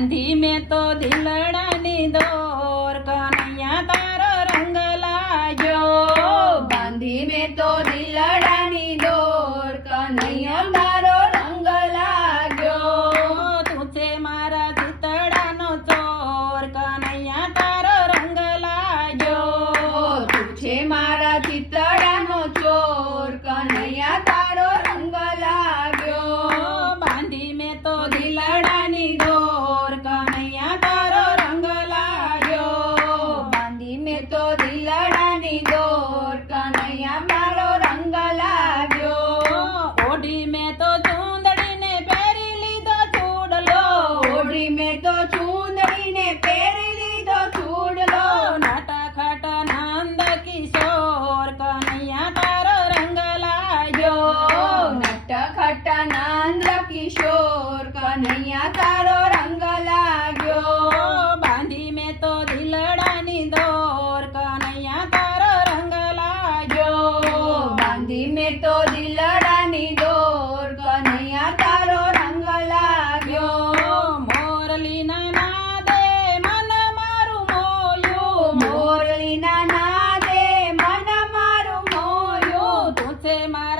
બાંધી મેં તો દિલડાની દોર કનૈયા તારો રંગ લાગ્યો બાંધી મેં તો દિલડાની દોર કનૈયા નંદ કિશોર કનૈયા તારો રંગ લાગ્યો બાંધી મેં તો દિલડાની દોર કનૈયા તારો રંગ લાગ્યો બાંધી મેં તો દિલડાની દોર કનૈયા તારો રંગ લાગ્યો મોરલીના નાદે મન મારું મોયું મોરલીના નાદે મન મારું મોયું તું છે મારા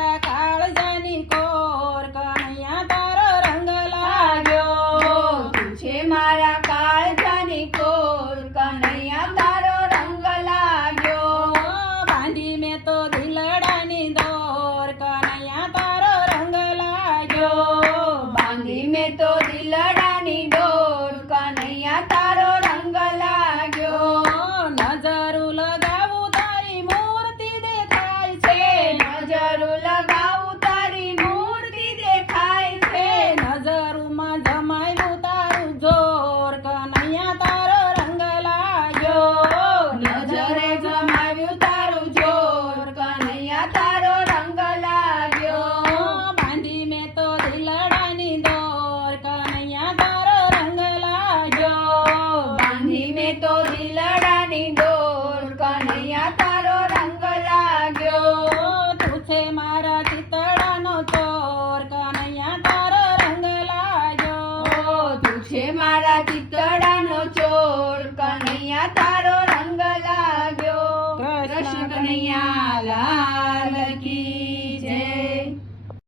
તારો રંગ લાગ્યો. તું છે મારા ચિતડાનો ચોર. કનૈયા તારો રંગ લાગ્યો. તું છે મારા ચિતડાનો ચોર. કનૈયા તારો રંગ લાગ્યો. કૃષ્ણ કનૈયા લાલ